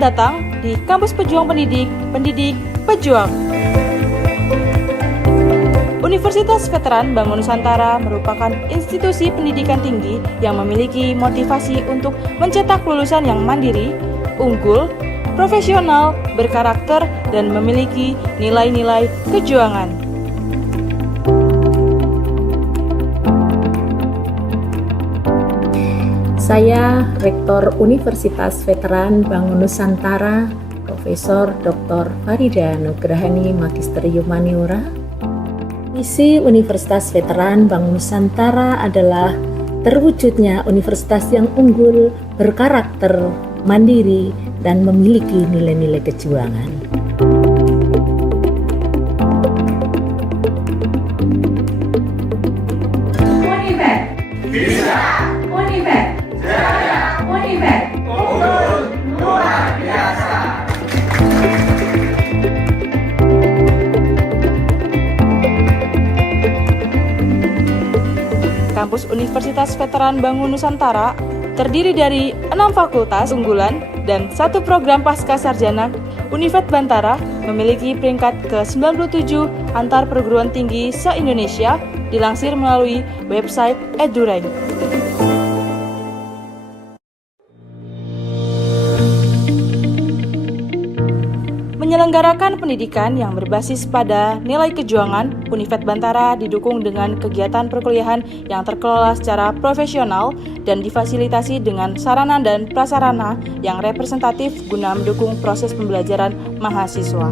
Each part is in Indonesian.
Selamat datang di Kampus Pejuang Pendidik, Pendidik Pejuang. Universitas Veteran Bangun Nusantara merupakan institusi pendidikan tinggi yang memiliki motivasi untuk mencetak lulusan yang mandiri, unggul, profesional, berkarakter, dan memiliki nilai-nilai kejuangan. Saya Rektor Universitas Veteran Bangun Nusantara, Profesor Dr. Farida Nugrahani Magister Humaniora. Misi Universitas Veteran Bangun Nusantara adalah terwujudnya universitas yang unggul, berkarakter, mandiri, dan memiliki nilai-nilai kejuangan. Univet bisa, Univet jaya, Univet unggul luar biasa. Kampus Universitas Veteran Bangun Nusantara terdiri dari 6 fakultas unggulan dan 1 program pasca sarjana. Univet Bantara memiliki peringkat ke-97 antar perguruan tinggi se-Indonesia, dilansir melalui website EduRank. Menyelenggarakan pendidikan yang berbasis pada nilai kejuangan, Univet Bantara didukung dengan kegiatan perkuliahan yang terkelola secara profesional dan difasilitasi dengan sarana dan prasarana yang representatif guna mendukung proses pembelajaran mahasiswa.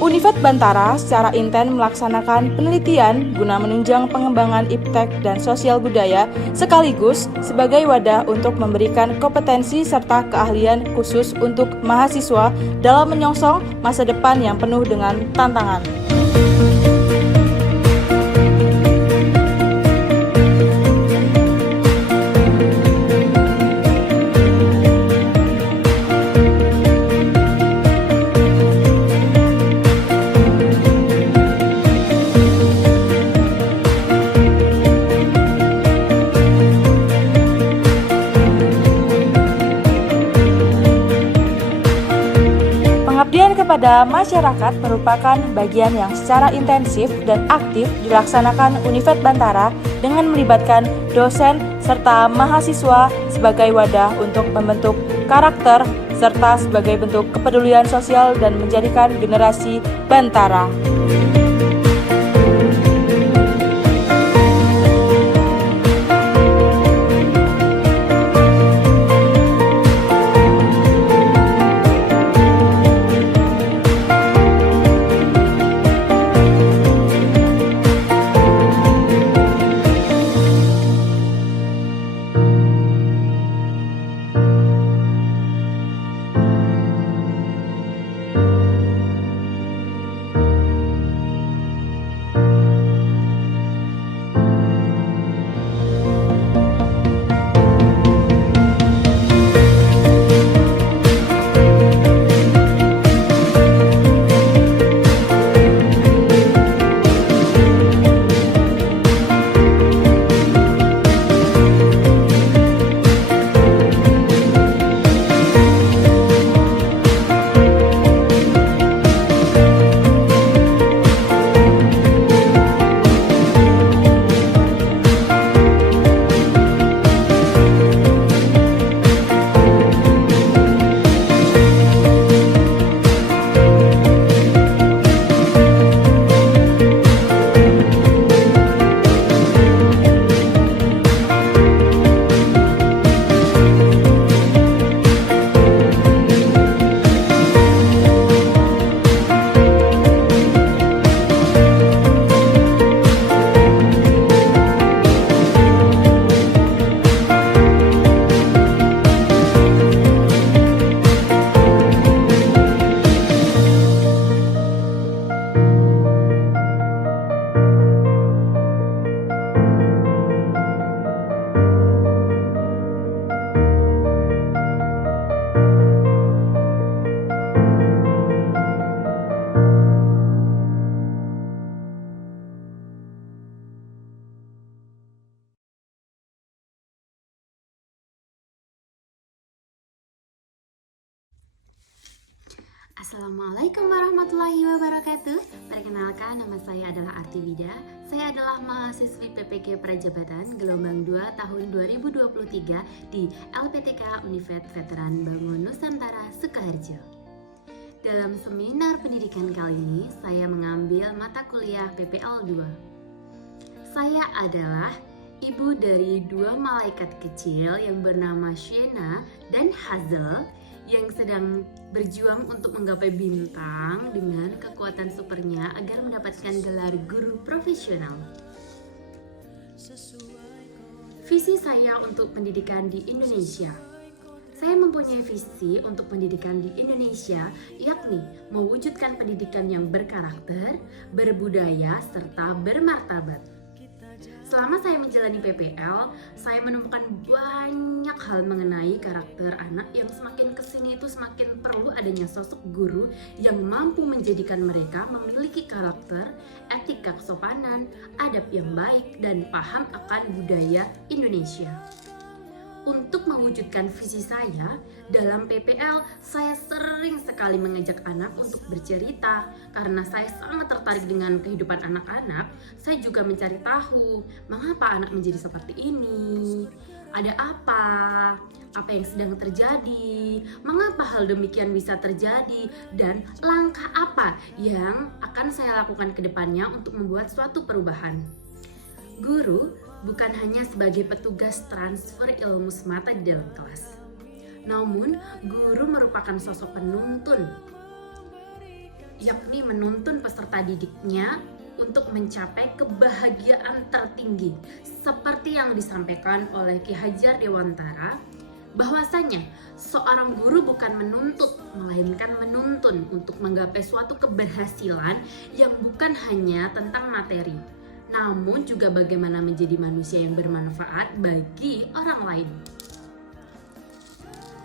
Univet Bantara secara intens melaksanakan penelitian guna menunjang pengembangan iptek dan sosial budaya sekaligus sebagai wadah untuk memberikan kompetensi serta keahlian khusus untuk mahasiswa dalam menyongsong masa depan yang penuh dengan tantangan. Pengabdian kepada masyarakat merupakan bagian yang secara intensif dan aktif dilaksanakan Univet Bantara dengan melibatkan dosen serta mahasiswa sebagai wadah untuk membentuk karakter serta sebagai bentuk kepedulian sosial dan menjadikan generasi Bantara. Assalamualaikum warahmatullahi wabarakatuh. Perkenalkan, nama saya adalah Arti Wida. Saya adalah mahasiswi PPG Prajabatan gelombang 2 tahun 2023 di LPTK Univet Veteran Bangun Nusantara Sukoharjo. Dalam seminar pendidikan kali ini, saya mengambil mata kuliah PPL 2. Saya adalah ibu dari dua malaikat kecil yang bernama Shena dan Hazel yang sedang berjuang untuk menggapai bintang dengan kekuatan supernya agar mendapatkan gelar guru profesional. Visi saya untuk pendidikan di Indonesia. Saya mempunyai visi untuk pendidikan di Indonesia, yakni mewujudkan pendidikan yang berkarakter, berbudaya, serta bermartabat. Selama saya menjalani PPL, saya menemukan banyak hal mengenai karakter anak yang semakin kesini itu semakin perlu adanya sosok guru yang mampu menjadikan mereka memiliki karakter, etika kesopanan, adab yang baik, dan paham akan budaya Indonesia. Untuk mewujudkan visi saya, dalam PPL saya sering sekali mengajak anak untuk bercerita. Karena saya sangat tertarik dengan kehidupan anak-anak, saya juga mencari tahu mengapa anak menjadi seperti ini, ada apa yang sedang terjadi, mengapa hal demikian bisa terjadi, dan langkah apa yang akan saya lakukan ke depannya untuk membuat suatu perubahan. Guru bukan hanya sebagai petugas transfer ilmu semata di dalam kelas. Namun, guru merupakan sosok penuntun, yakni menuntun peserta didiknya untuk mencapai kebahagiaan tertinggi. Seperti yang disampaikan oleh Ki Hajar Dewantara, bahwasanya seorang guru bukan menuntut, melainkan menuntun untuk menggapai suatu keberhasilan yang bukan hanya tentang materi, namun juga bagaimana menjadi manusia yang bermanfaat bagi orang lain.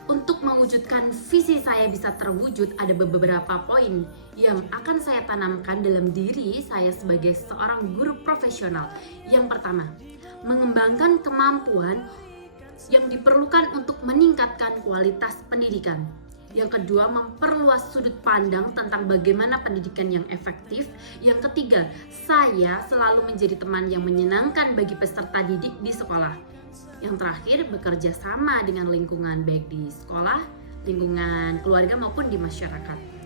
Untuk mewujudkan visi saya bisa terwujud, ada beberapa poin yang akan saya tanamkan dalam diri saya sebagai seorang guru profesional. Yang pertama, mengembangkan kemampuan yang diperlukan untuk meningkatkan kualitas pendidikan. Yang kedua, memperluas sudut pandang tentang bagaimana pendidikan yang efektif. Yang ketiga, saya selalu menjadi teman yang menyenangkan bagi peserta didik di sekolah. Yang terakhir, bekerja sama dengan lingkungan baik di sekolah, lingkungan keluarga maupun di masyarakat.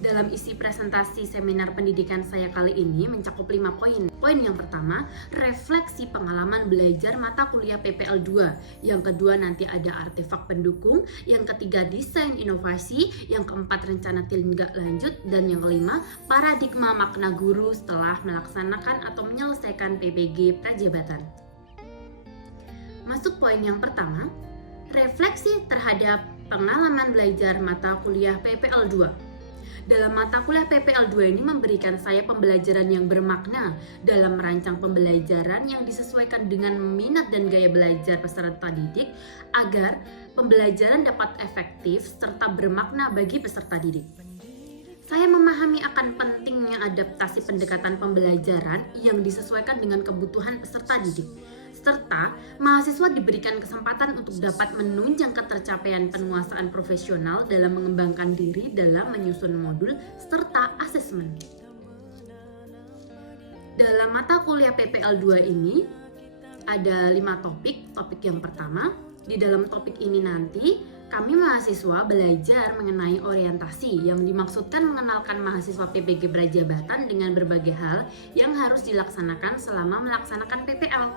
Dalam isi presentasi seminar pendidikan saya kali ini mencakup 5 poin. Poin yang pertama, refleksi pengalaman belajar mata kuliah PPL 2. Yang kedua, nanti ada artefak pendukung. Yang ketiga, desain inovasi. Yang keempat, rencana tindak lanjut. Dan yang kelima, paradigma makna guru setelah melaksanakan atau menyelesaikan PPG Prajabatan. Masuk poin yang pertama, refleksi terhadap pengalaman belajar mata kuliah PPL 2. Dalam mata kuliah PPL 2 ini memberikan saya pembelajaran yang bermakna dalam merancang pembelajaran yang disesuaikan dengan minat dan gaya belajar peserta didik agar pembelajaran dapat efektif serta bermakna bagi peserta didik. Saya memahami akan pentingnya adaptasi pendekatan pembelajaran yang disesuaikan dengan kebutuhan peserta didik, serta mahasiswa diberikan kesempatan untuk dapat menunjang ketercapaian penguasaan profesional dalam mengembangkan diri dalam menyusun modul serta asesmen. Dalam mata kuliah PPL 2 ini ada 5 topik. Topik yang pertama, di dalam topik ini nanti kami mahasiswa belajar mengenai orientasi yang dimaksudkan mengenalkan mahasiswa PPG Prajabatan dengan berbagai hal yang harus dilaksanakan selama melaksanakan PPL.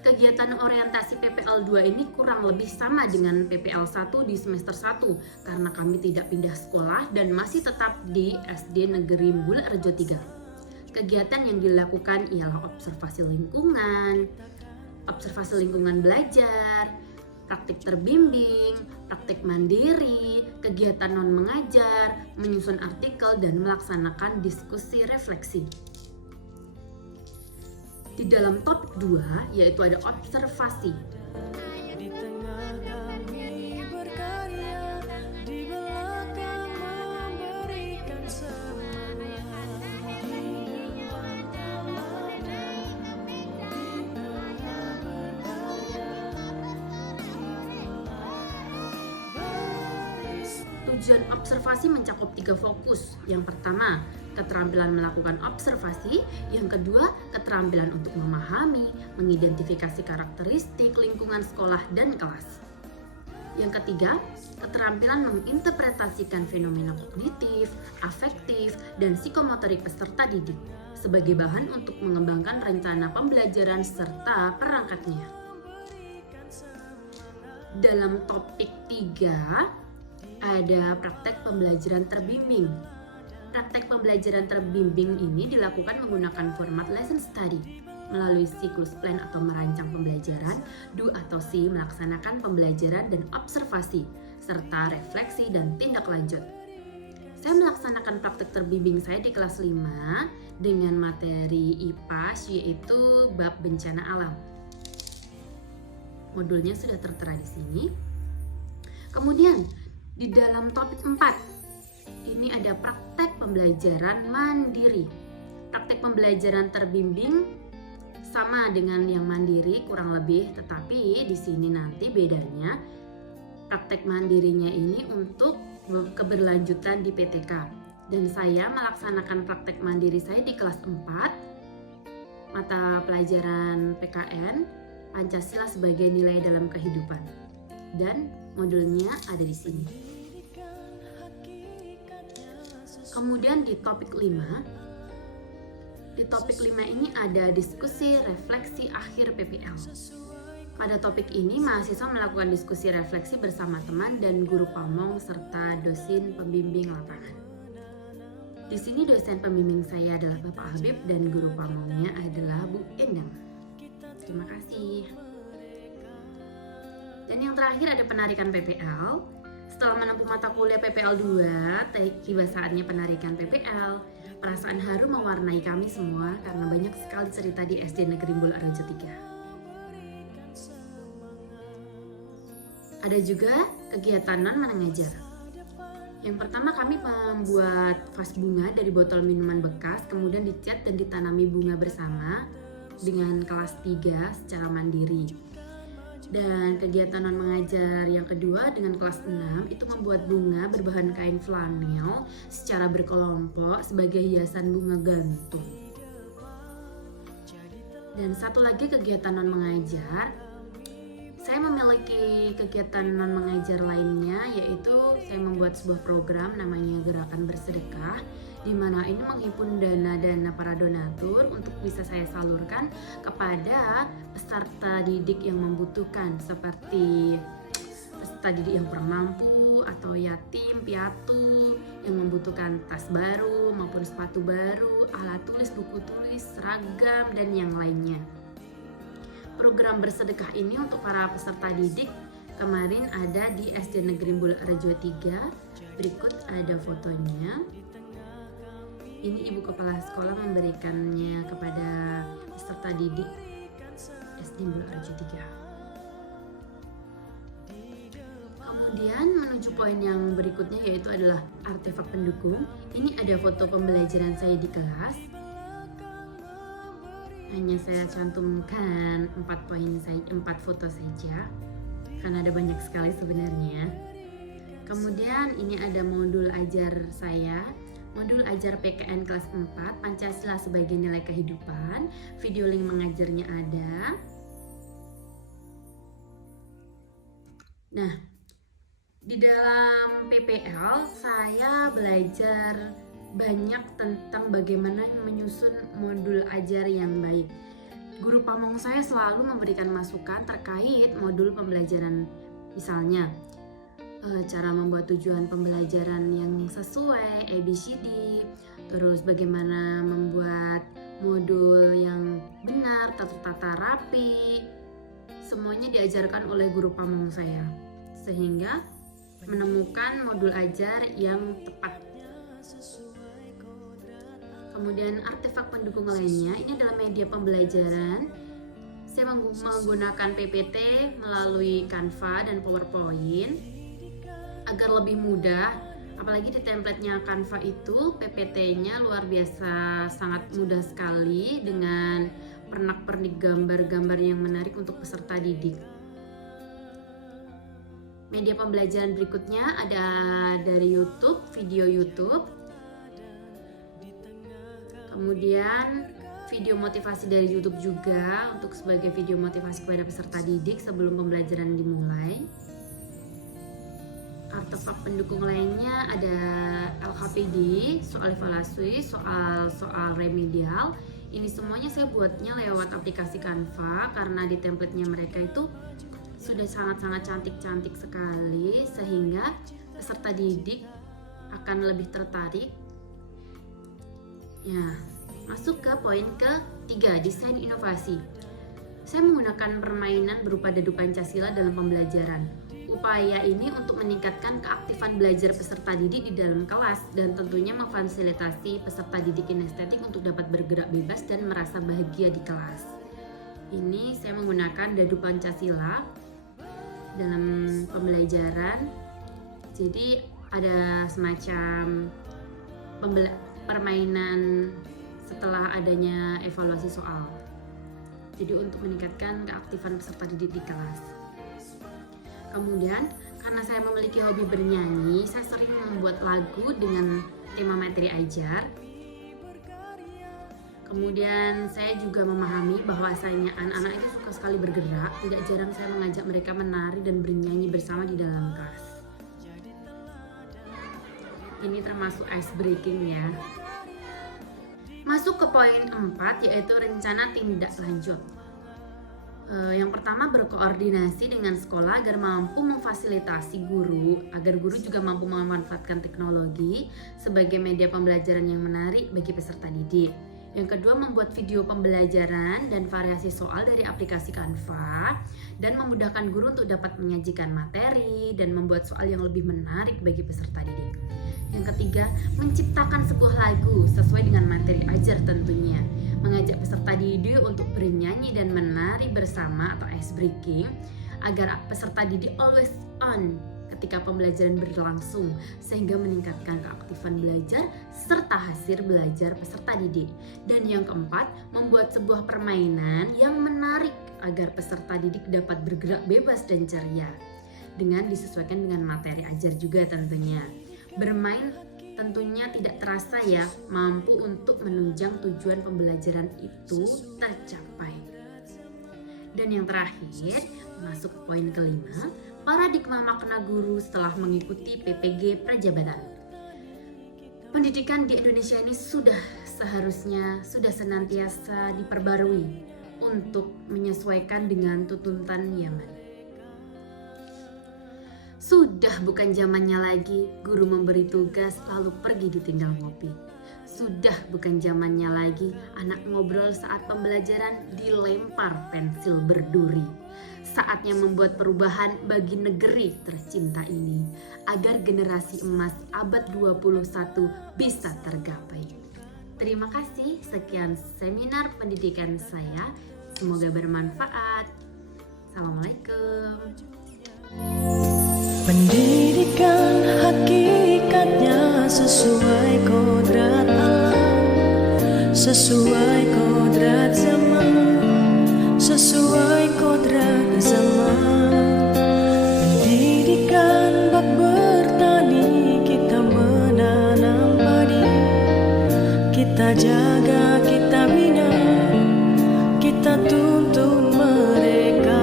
Kegiatan orientasi PPL 2 ini kurang lebih sama dengan PPL 1 di semester 1 karena kami tidak pindah sekolah dan masih tetap di SD Negeri Mbul Rejo 3. Kegiatan yang dilakukan ialah observasi lingkungan belajar, praktik terbimbing, praktik mandiri, kegiatan non-mengajar, menyusun artikel, dan melaksanakan diskusi refleksi. Di dalam topik 2 yaitu ada observasi. Di tengah kami berkarya, di belakang memberikan semangat. Tujuan observasi mencakup 3 fokus. Yang pertama, keterampilan melakukan observasi. Yang kedua, keterampilan untuk memahami, mengidentifikasi karakteristik lingkungan sekolah dan kelas. Yang ketiga, keterampilan menginterpretasikan fenomena kognitif, afektif, dan psikomotorik peserta didik sebagai bahan untuk mengembangkan rencana pembelajaran serta perangkatnya. Dalam topik 3, ada praktek pembelajaran terbimbing. Praktek pembelajaran terbimbing ini dilakukan menggunakan format lesson study melalui siklus plan atau merancang pembelajaran, do atau see melaksanakan pembelajaran dan observasi, serta refleksi dan tindak lanjut. Saya melaksanakan praktek terbimbing saya di kelas 5 dengan materi IPAS yaitu bab bencana alam. Modulnya sudah tertera di sini. Kemudian di dalam topik 4, ini ada praktek pembelajaran mandiri. Praktek pembelajaran terbimbing sama dengan yang mandiri kurang lebih, tetapi di sini nanti bedanya praktek mandirinya ini untuk keberlanjutan di PTK. Dan saya melaksanakan praktek mandiri saya di kelas 4, mata pelajaran PKN, Pancasila sebagai nilai dalam kehidupan. Dan modulnya ada di sini. Kemudian di topik 5, ini ada diskusi refleksi akhir PPL. Pada topik ini, mahasiswa melakukan diskusi refleksi bersama teman dan guru pamong serta dosen pembimbing lapangan. Di sini dosen pembimbing saya adalah Bapak Habib dan guru pamongnya adalah Bu Endang. Terima kasih. Dan yang terakhir ada penarikan PPL. Setelah menempuh mata kuliah PPL 2, tiba saatnya penarikan PPL. Perasaan haru mewarnai kami semua karena banyak sekali cerita di SD Negeri Bul Arjo 3. Ada juga kegiatan non mengajar. Yang pertama kami membuat vas bunga dari botol minuman bekas, kemudian dicat dan ditanami bunga bersama dengan kelas 3 secara mandiri. Dan kegiatan non mengajar yang kedua dengan kelas 6 itu membuat bunga berbahan kain flanel secara berkelompok sebagai hiasan bunga gantung. Dan satu lagi kegiatan non mengajar, saya memiliki kegiatan non mengajar lainnya, yaitu saya membuat sebuah program namanya Gerakan Bersedekah, di mana ini menghimpun dana para donatur untuk bisa saya salurkan kepada peserta didik yang membutuhkan, seperti peserta didik yang kurang mampu atau yatim piatu yang membutuhkan tas baru maupun sepatu baru, alat tulis, buku tulis, seragam, dan yang lainnya. Program bersedekah ini untuk para peserta didik kemarin ada di SD Negeri Bul Arjo 3. Berikut ada fotonya. Ini ibu kepala sekolah memberikannya kepada peserta didik SD Bul Arjo 3. Kemudian menuju poin yang berikutnya yaitu adalah artefak pendukung. Ini ada foto pembelajaran saya di kelas. Hanya saya cantumkan 4 foto saja karena ada banyak sekali sebenarnya. Kemudian ini ada modul ajar saya. Modul ajar PKN kelas 4, Pancasila sebagai nilai kehidupan. Video link mengajarnya ada. Nah, di dalam PPL saya belajar banyak tentang bagaimana menyusun modul ajar yang baik. Guru pamong saya selalu memberikan masukan terkait modul pembelajaran, misalnya cara membuat tujuan pembelajaran yang sesuai, ABCD, terus bagaimana membuat modul yang benar, tertata rapi. Semuanya diajarkan oleh guru pamong saya, sehingga menemukan modul ajar yang tepat. Kemudian artefak pendukung lainnya, ini adalah media pembelajaran. Saya menggunakan PPT melalui Canva dan PowerPoint agar lebih mudah, apalagi di template-nya Canva itu PPT-nya luar biasa sangat mudah sekali dengan pernak-pernik gambar-gambar yang menarik untuk peserta didik. Media pembelajaran berikutnya ada dari YouTube, video YouTube. Kemudian video motivasi dari YouTube juga untuk sebagai video motivasi kepada peserta didik sebelum pembelajaran dimulai. Artefak pendukung lainnya ada LKPD, soal evaluasi, soal remedial. Ini semuanya saya buatnya lewat aplikasi Canva karena di template-nya mereka itu sudah sangat-sangat cantik-cantik sekali sehingga peserta didik akan lebih tertarik. Ya, masuk ke poin ketiga, desain inovasi. Saya menggunakan permainan berupa dadu Pancasila dalam pembelajaran. Upaya ini untuk meningkatkan keaktifan belajar peserta didik di dalam kelas dan tentunya memfasilitasi peserta didik kinestetik untuk dapat bergerak bebas dan merasa bahagia di kelas. Ini saya menggunakan dadu Pancasila dalam pembelajaran. Jadi ada semacam permainan setelah adanya evaluasi soal. Jadi untuk meningkatkan keaktifan peserta didik di kelas. Kemudian karena saya memiliki hobi bernyanyi, saya sering membuat lagu dengan tema materi ajar. Kemudian saya juga memahami bahwasanya anak-anak itu suka sekali bergerak. Tidak jarang saya mengajak mereka menari dan bernyanyi bersama di dalam kelas. Ini termasuk ice breaking ya. Masuk ke poin 4 yaitu rencana tindak lanjut. Yang pertama, berkoordinasi dengan sekolah agar mampu memfasilitasi guru, agar guru juga mampu memanfaatkan teknologi sebagai media pembelajaran yang menarik bagi peserta didik. Yang kedua, membuat video pembelajaran dan variasi soal dari aplikasi Canva dan memudahkan guru untuk dapat menyajikan materi dan membuat soal yang lebih menarik bagi peserta didik. Yang ketiga, menciptakan sebuah lagu sesuai dengan materi ajar tentunya. Mengajak peserta didik untuk bernyanyi dan menari bersama atau ice breaking agar peserta didik always on ketika pembelajaran berlangsung sehingga meningkatkan keaktifan belajar serta hasil belajar peserta didik. Dan yang keempat, membuat sebuah permainan yang menarik agar peserta didik dapat bergerak bebas dan ceria dengan disesuaikan dengan materi ajar juga tentunya. Bermain tentunya tidak terasa ya, mampu untuk menunjang tujuan pembelajaran itu tercapai. Dan yang terakhir, masuk ke poin kelima, paradigma makna guru setelah mengikuti PPG Prajabatan. Pendidikan di Indonesia ini sudah senantiasa diperbarui untuk menyesuaikan dengan tuntutan zaman. Sudah bukan zamannya lagi guru memberi tugas lalu pergi ditinggal ngopi. Sudah bukan zamannya lagi anak ngobrol saat pembelajaran dilempar pensil berduri. Saatnya membuat perubahan bagi negeri tercinta ini agar generasi emas abad 21 bisa tergapai. Terima kasih, sekian seminar pendidikan saya. Semoga bermanfaat. Assalamualaikum. Pendidikan hakikatnya sesuai kodrat alam, sesuai kodrat zaman, sesuai kodrat zaman. Pendidikan bak bertani, kita menanam padi, kita jaga, kita bina, kita tuntun mereka.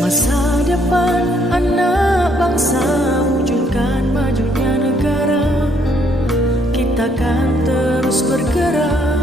Masa depan anak bangsa, wujudkan majunya negara. Kita kan terus bergerak.